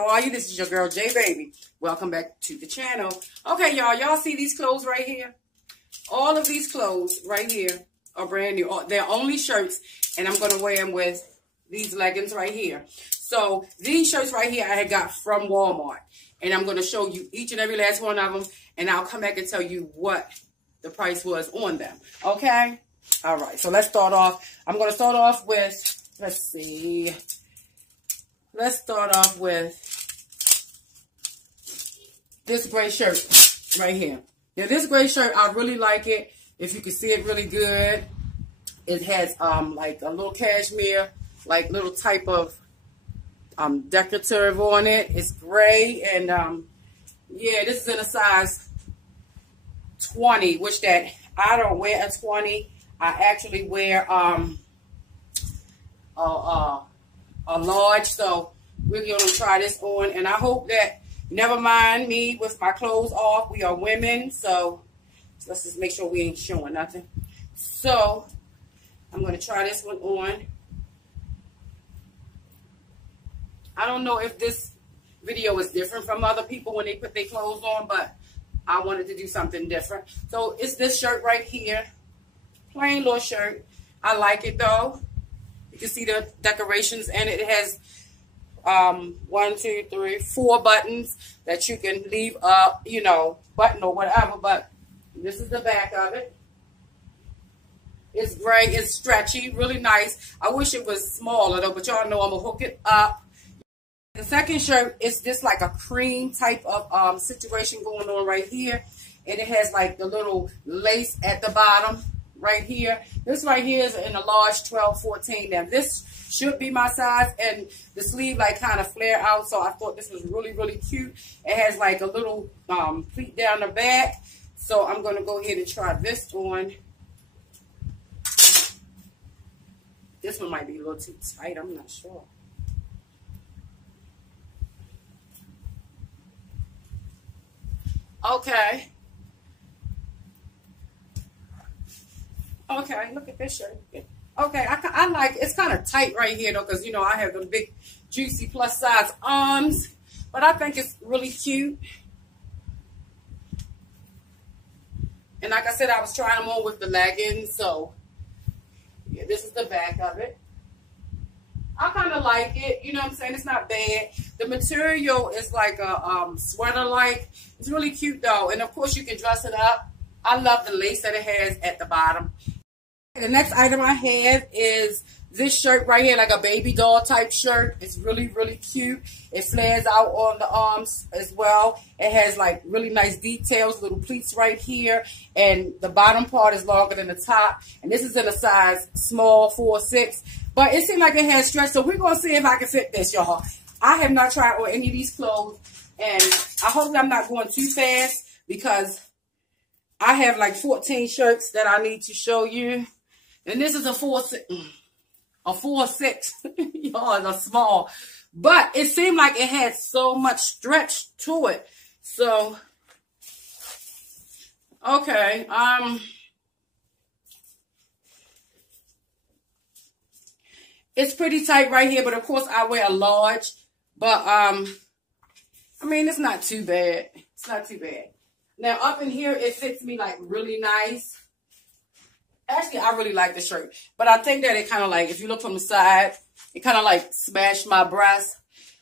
how are you? This is your girl, J Baby. Welcome back to the channel. Okay, y'all see these clothes right here? All of these clothes right here are brand new. They're only shirts, and I'm going to wear them with these leggings right here. So these shirts right here I had got from Walmart, and I'm going to show you each and every last one of them, and I'll come back and tell you what the price was on them. Okay? All right, so let's start off. I'm going to start off with, let's see. Let's start off with this gray shirt right here. Now, this gray shirt, I really like it. If you can see it really good, it has like a little cashmere, like little type of decorative on it. It's gray, and yeah, this is in a size 20, which that I don't wear a 20. I actually wear a large, so we're going to try this on, and I hope that, never mind me with my clothes off, we are women, so let's just make sure we ain't showing nothing. So I'm going to try this one on. I don't know if this video is different from other people when they put their clothes on, but I wanted to do something different. So it's this shirt right here, plain little shirt. I like it though. You can see the decorations in it. It has 1, 2, 3, 4 buttons that you can leave up, you know, button or whatever. But this is the back of it. It's gray. It's stretchy, really nice. I wish it was smaller though, but y'all know I'm gonna hook it up. The second shirt is just like a cream type of situation going on right here, and it has like the little lace at the bottom. Right here. This right here is in a large 12, 14. Now this should be my size, and the sleeve like kind of flare out, so I thought this was really, really cute. It has like a little pleat down the back, so I'm going to go ahead and try this on. This one might be a little too tight. I'm not sure. Okay. Okay, look at this shirt. Okay, I like it's kind of tight right here though, because you know I have the big juicy plus size arms, but I think it's really cute. And like I said, I was trying them on with the leggings, so yeah, this is the back of it. I kind of like it, you know what I'm saying? It's not bad. The material is like a sweater-like. It's really cute though, and of course you can dress it up. I love the lace that it has at the bottom. The next item I have is this shirt right here, like a baby doll type shirt. It's really, really cute. It flares out on the arms as well. It has like really nice details, little pleats right here. And the bottom part is longer than the top. And this is in a size small, 4-6. But it seemed like it had stretch. So we're going to see if I can fit this, y'all. I have not tried on any of these clothes. And I hope I'm not going too fast, because I have like 14 shirts that I need to show you. And this is a 4-6. Y'all, it's a small. But it seemed like it had so much stretch to it. So, okay. It's pretty tight right here, but of course I wear a large. But, I mean, it's not too bad. It's not too bad. Now, up in here, it fits me, like, really nice. Actually, I really like the shirt. But I think that it kind of, like, if you look from the side, it kind of, like, smashed my breast.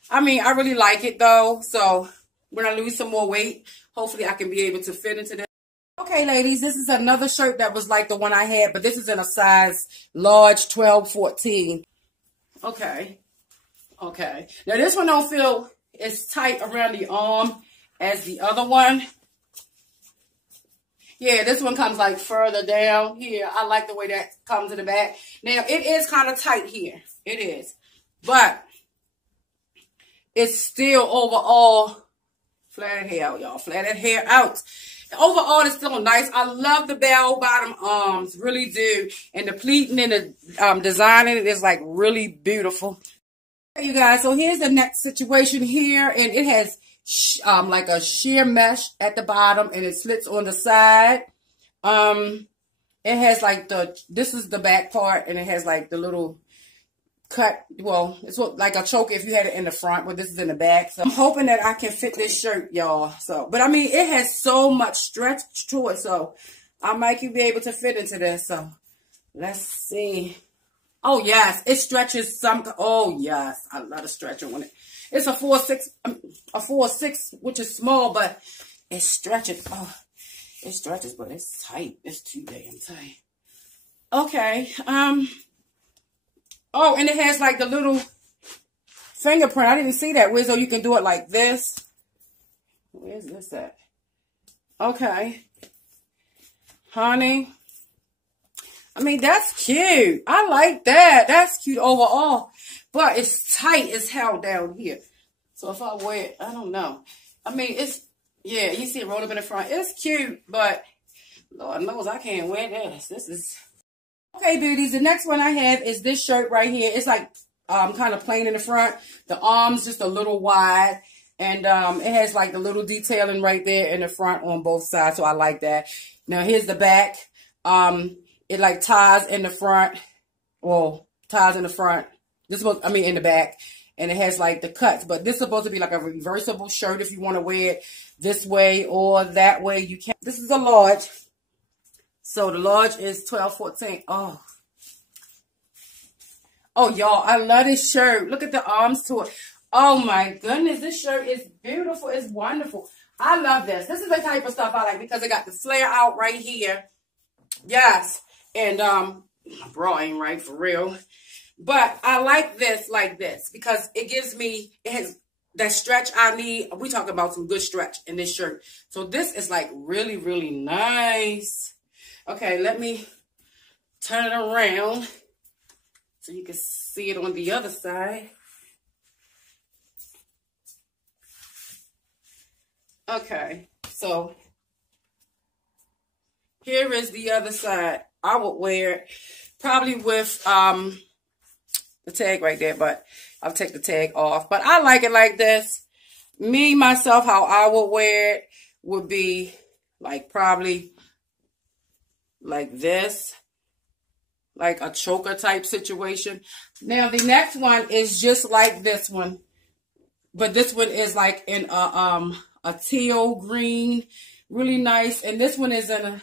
I mean, I really like it, though. So, when I lose some more weight, hopefully I can be able to fit into this. Okay, ladies, this is another shirt that was like the one I had, but this is in a size large 12, 14. Okay. Okay. Now, this one don't feel as tight around the arm as the other one. Yeah, this one comes like further down here. I like the way that comes in the back. Now, it is kind of tight here. It is. But it's still overall, flat hair out, y'all. Flat hair out. Overall, it's still nice. I love the bell bottom arms. Really do. And the pleating and the design in it is like really beautiful. Okay, you guys, so here's the next situation here. And it has like a sheer mesh at the bottom, and it slits on the side. It has like this is the back part, and it has like the little cut, well, it's what, like a choker if you had it in the front, but this is in the back. So I'm hoping that I can fit this shirt, y'all. So, but I mean, it has so much stretch to it, so I might be able to fit into this. So let's see. Oh yes, it stretches some. Oh yes, I love the stretch on it. It's a 4'6", which is small, but it stretches. Oh, it stretches, but it's tight. It's too damn tight. Okay. Oh, and it has like the little fingerprint. I didn't see that. So you can do it like this. Where's this at? Okay. Honey. I mean, that's cute. I like that. That's cute overall. But it's tight as hell down here. So if I wear it, I don't know. I mean, it's, yeah, you see it rolled up in the front. It's cute, but Lord knows I can't wear this. This is... Okay, beauties, the next one I have is this shirt right here. It's like kind of plain in the front. The arms just a little wide. And it has like the little detailing right there in the front on both sides. So I like that. Now, here's the back. It like ties in the front. Well, ties in the front. This is I mean, in the back. And it has like the cuts. But this is supposed to be like a reversible shirt if you want to wear it this way or that way. You can. This is a large. So the large is 12-14. Oh. Oh, y'all, I love this shirt. Look at the arms to it. Oh, my goodness. This shirt is beautiful. It's wonderful. I love this. This is the type of stuff I like because it got the flare out right here. Yes. And my bra ain't right for real. But I like this because it gives me, it has that stretch I need. We talking about some good stretch in this shirt. So this is like really, really nice. Okay, let me turn it around so you can see it on the other side. Okay, so here is the other side. I would wear it probably with the tag right there, but I'll take the tag off. But I like it like this. Me, myself, how I would wear it would be like probably like this, like a choker type situation. Now the next one is just like this one, but this one is like in a teal green, really nice. And this one is in a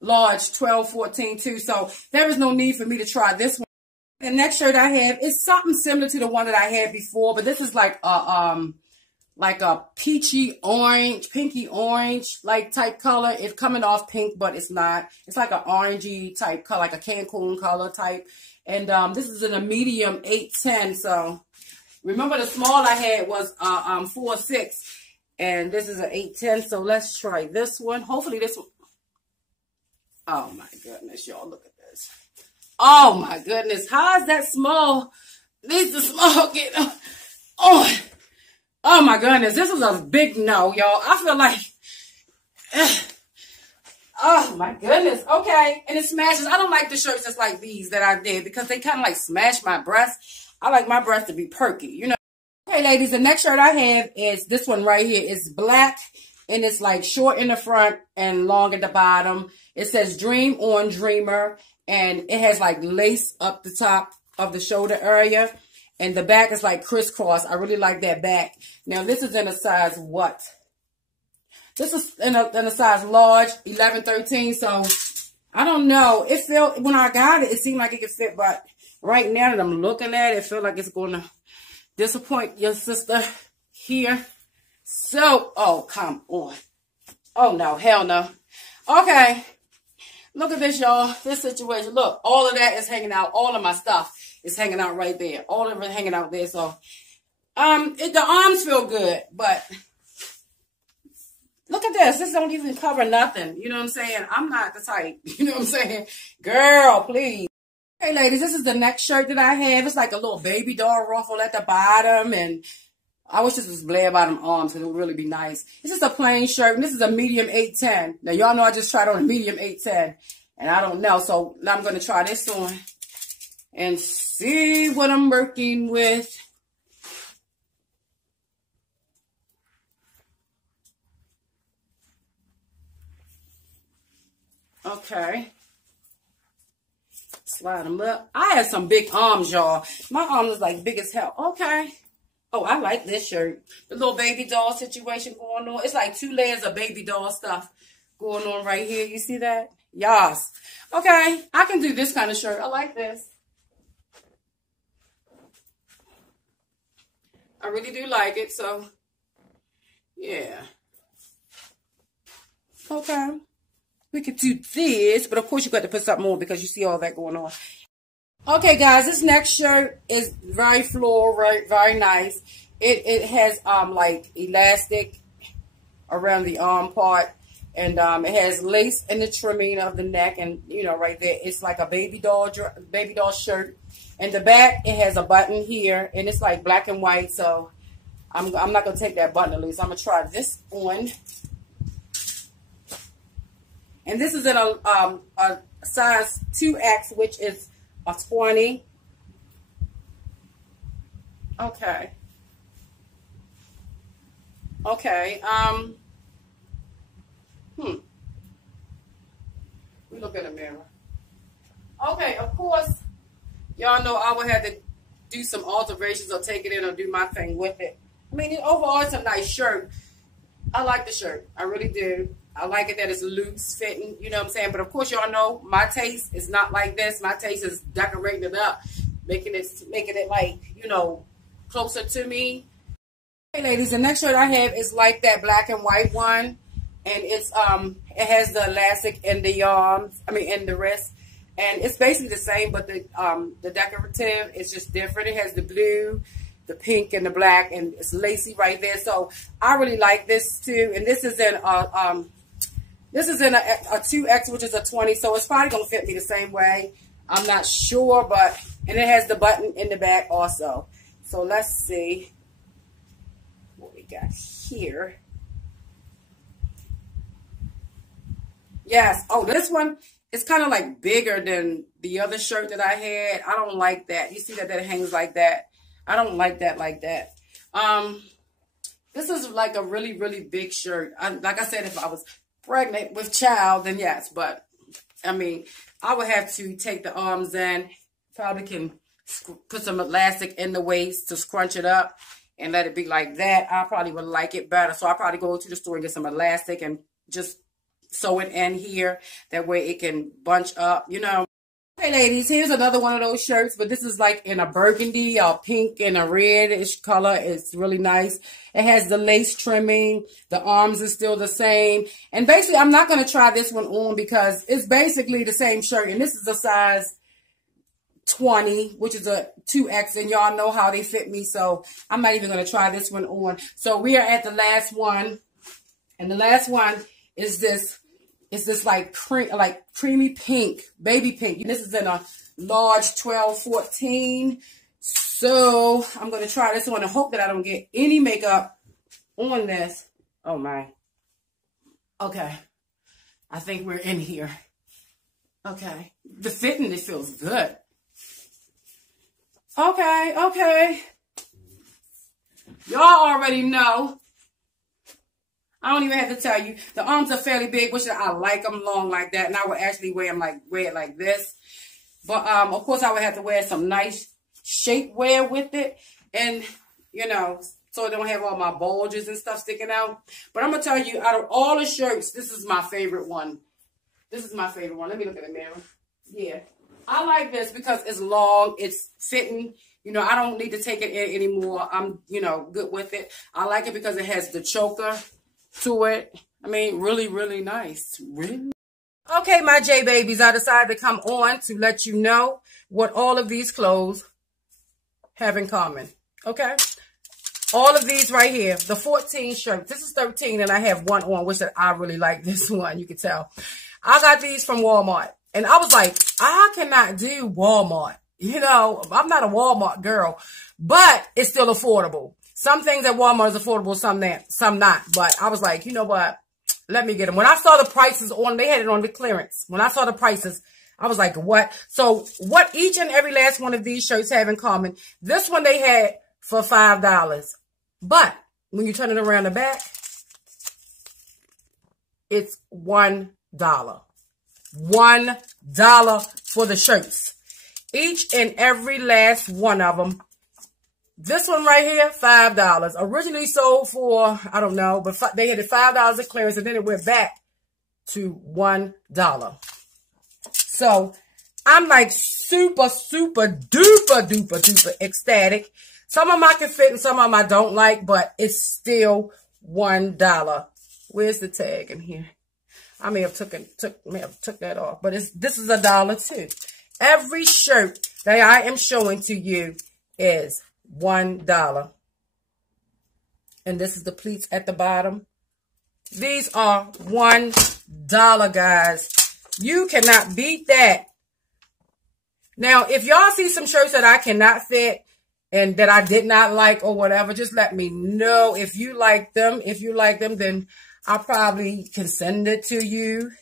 large 12-14 too. So there is no need for me to try this one. The next shirt I have is something similar to the one that I had before, but this is like a peachy orange, pinky orange, like type color. It's coming off pink, but it's not. It's like an orangey type color, like a Cancun color type. And this is in a medium 8'10". So remember the small I had was 4'6", and this is an 8'10". So let's try this one. Hopefully this one. Oh my goodness, y'all, look at this. Oh my goodness, how is that small? This is small getting on. Oh my goodness, this is a big no, y'all. I feel like, oh my goodness. Okay, and it smashes. I don't like the shirts just like these that I did because they kind of like smash my breast. I like my breast to be perky, you know. Okay, ladies, the next shirt I have is this one right here. It's black and it's like short in the front and long at the bottom. It says Dream on Dreamer and it has like lace up the top of the shoulder area. And the back is like crisscross. I really like that back. Now, this is in a size what? This is in a size large, 11-13. So, I don't know. It felt, when I got it, it seemed like it could fit. But right now that I'm looking at it, it feels like it's going to disappoint your sister here. So, oh, come on. Oh, no. Hell no. Okay. Look at this, y'all. This situation. Look, all of that is hanging out. All of my stuff. It's hanging out right there. All of it hanging out there. So, the arms feel good, but look at this. This don't even cover nothing. You know what I'm saying? I'm not the type. You know what I'm saying? Girl, please. Okay, ladies, this is the next shirt that I have. It's like a little baby doll ruffle at the bottom, and I wish this was blare bottom arms, because it would really be nice. This is a plain shirt, and this is a medium 8'10". Now, y'all know I just tried on a medium 8'10", and I don't know, so now I'm going to try this on and see what I'm working with. Okay. Let's slide them up. I have some big arms, y'all. My arm is like big as hell. Okay. Oh, I like this shirt. The little baby doll situation going on. It's like 2 layers of baby doll stuff going on right here. You see that? Yes. Okay. I can do this kind of shirt. I like this. I really do like it. So, yeah. Okay. We could do this. But, of course, you got to put something on because you see all that going on. Okay, guys, this next shirt is very floral, very nice. It has like elastic around the arm part, and it has lace in the trimming of the neck, and right there, it's like a baby doll shirt. And the back, it has a button here, and it's like black and white. So I'm not gonna take that button loose. I'm gonna try this on, and this is in a size 2X, which is a 20. Okay. Okay. We look in the mirror. Okay, of course, y'all know I would have to do some alterations or take it in or do my thing with it. I mean, overall, it's a nice shirt. I like the shirt. I really do. I like it that it's loose fitting, you know what I'm saying? But of course, y'all know my taste is not like this. My taste is decorating it up, making it like, closer to me. Hey ladies, the next shirt I have is like that black and white one. And it's it has the elastic in the arms, in the wrist. And it's basically the same, but the decorative is just different. It has the blue, the pink, and the black, and it's lacy right there. So I really like this too. And this is in a 2X, which is a 20, so it's probably going to fit me the same way. I'm not sure, and it has the button in the back also. So let's see what we got here. Yes. Oh, this one is kind of like bigger than the other shirt that I had. I don't like that. You see that it hangs like that? I don't like that like that. This is like a really, really big shirt. Like I said, if I was pregnant with child, then yes, but I would have to take the arms in, probably can put some elastic in the waist to scrunch it up and let it be like that. I probably would like it better, so I'll probably go to the store and get some elastic and just sew it in here, that way it can bunch up, Hey ladies, here's another one of those shirts, but this is like in a burgundy or pink and a reddish color. It's really nice. It has the lace trimming. The arms is still the same. And basically, I'm not going to try this one on because it's basically the same shirt. And this is a size 20, which is a 2X. And y'all know how they fit me. So I'm not even going to try this one on. So we are at the last one. And the last one is this. It's this like creamy pink, baby pink. This is in a large 12, 14. So I'm going to try this on and hope that I don't get any makeup on this. Oh my. Okay. I think we're in here. Okay. The fitting, it feels good. Okay. Okay. Y'all already know. I don't even have to tell you. The arms are fairly big, which I like them long like that. And I would actually wear it like this. But, of course, I would have to wear some nice shapewear with it. And, so I don't have all my bulges and stuff sticking out. But I'm going to tell you, out of all the shirts, this is my favorite one. This is my favorite one. Let me look at the mirror. Yeah. I like this because it's long. It's fitting. I don't need to take it in anymore. I'm, good with it. I like it because it has the choker to it. Really, really nice. Really. Okay, my J babies, I decided to come on to let you know what all of these clothes have in common. Okay? All of these right here, the 14 shirts. This is 13, and I have one on, which I really like this one. You can tell. I got these from Walmart, and I was like, I cannot do Walmart. I'm not a Walmart girl, but it's still affordable. Some things at Walmart is affordable, some not. But I was like, you know what? Let me get them. When I saw the prices they had it on the clearance. When I saw the prices, I was like, what? So what each and every last one of these shirts have in common, this one they had for $5. But when you turn it around the back, it's $1. $1 for the shirts. Each and every last one of them. This one right here, $5. Originally sold for, I don't know, but they had it $5 at clearance, and then it went back to $1. So I'm like super, super duper, duper, duper ecstatic. Some of them I can fit and some of them I don't like, but it's still $1. Where's the tag in here? I may have took that off, but this is $1 too. Every shirt that I am showing to you is $1. And this is the pleats at the bottom. These are $1, guys. You cannot beat that. Now, if y'all see some shirts that I cannot fit and that I did not like or whatever, just let me know. If you like them, then I probably can send it to you.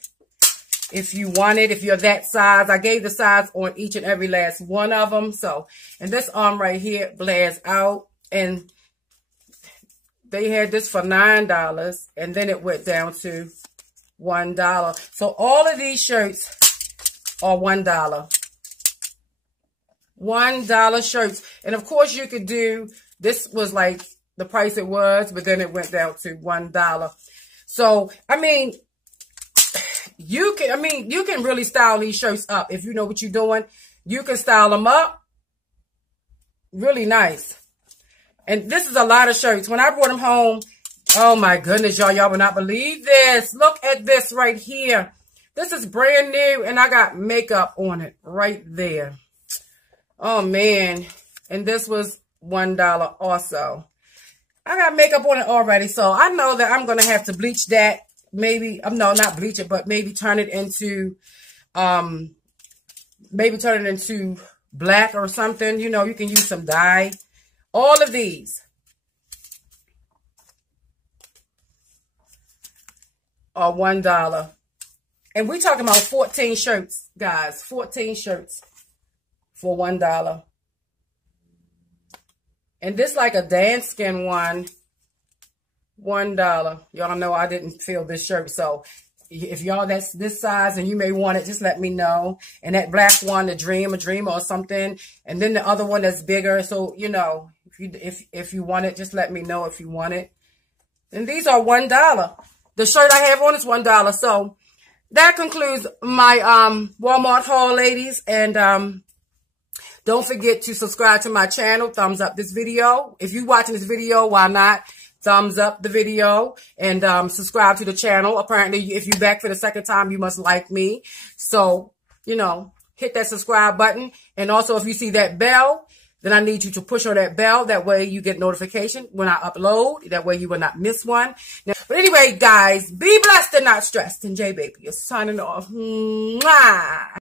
If you want it, if you're that size. I gave the size on each and every last one of them. So, and this arm right here blares out. And they had this for $9. And then it went down to $1. So all of these shirts are $1. $1 shirts. And of course you could do, this was like the price it was, but then it went down to $1. So, I mean, you can really style these shirts up. If you know what you're doing, you can style them up really nice. And this is a lot of shirts. When I brought them home, oh my goodness, y'all will not believe this. Look at this right here. This is brand new, and I got makeup on it right there. Oh man. And this was $1 also. I got makeup on it already, so I know that I'm going to have to bleach that. Maybe, no, not bleach it, but maybe turn it into, black or something. You know, you can use some dye. All of these are $1. And we're talking about 14 shirts, guys. 14 shirts for $1. And this like a dance skin one, $1. Y'all know I didn't feel this shirt. So if y'all that's this size and you may want it, just let me know. And that black one, a dream or something. And then the other one that's bigger. So, you know, if you want it, just let me know if you want it. And these are $1. The shirt I have on is $1. So that concludes my Walmart haul, ladies. And don't forget to subscribe to my channel. Thumbs up this video. If you're watching this video, why not? Thumbs up the video and subscribe to the channel. Apparently, if you're back for the second time, you must like me. So, you know, hit that subscribe button. And also, if you see that bell, then I need you to push on that bell. That way you get notification when I upload. That way you will not miss one. Now, but anyway, guys, be blessed and not stressed. And J Baby is signing off. Mwah.